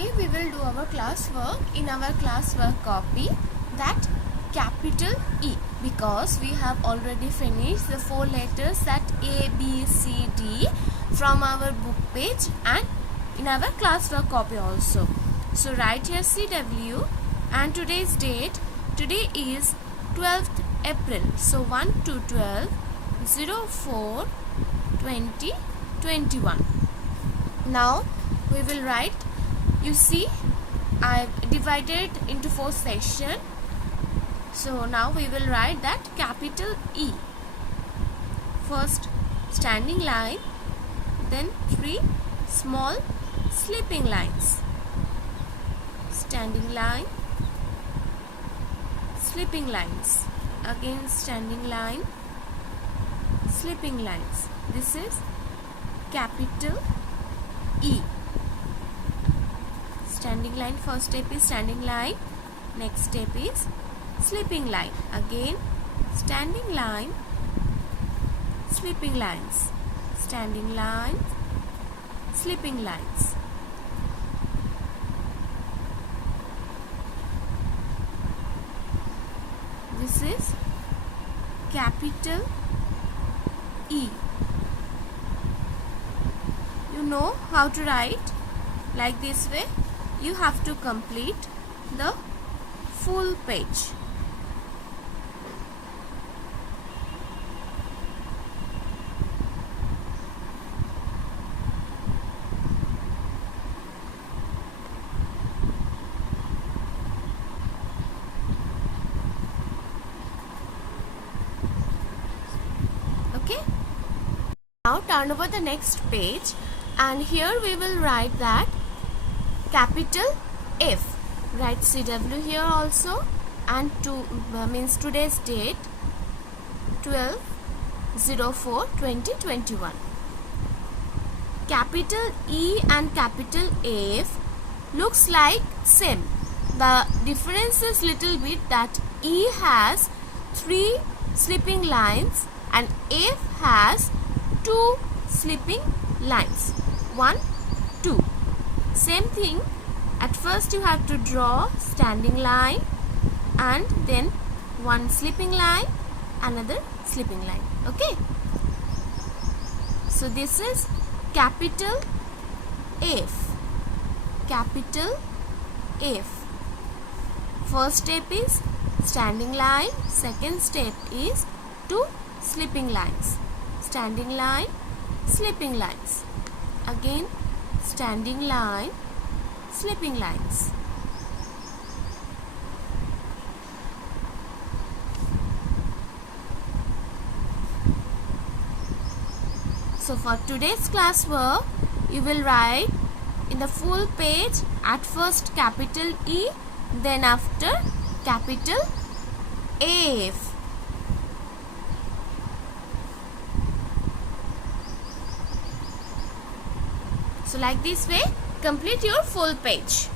Today we will do our classwork in our classwork copy, that capital E, because we have already finished the 4 letters that A, B, C, D from our book page and in our classwork copy also. So write here CW and today's date. Today is 12th April. So 1 to 12 04 2021. Now we will write. You see, I've divided into 4 sections. So now we will write that capital E. First standing line, then 3 small slipping lines. Standing line, slipping lines. Again standing line, slipping lines. This is capital E. Standing line, first step is standing line, next step is slipping line. Again standing line, slipping lines, standing lines, slipping lines. This is capital E. You know how to write like this way. You have to complete the full page. Okay? Now turn over the next page and here we will write that capital F. Write CW here also and means today's date 12/04/2021. Capital E and capital F looks like same. The difference is little bit that E has 3 slipping lines and F has 2 slipping lines. 1, 2. Same thing, at first you have to draw standing line and then one slipping line, another slipping line. Okay. So this is capital F. Capital F. First step is standing line, second step is 2 slipping lines. Standing line, slipping lines. Again standing line, slipping lines. So for today's classwork, you will write in the full page at first capital E, then after capital F. So like this way, complete your full page.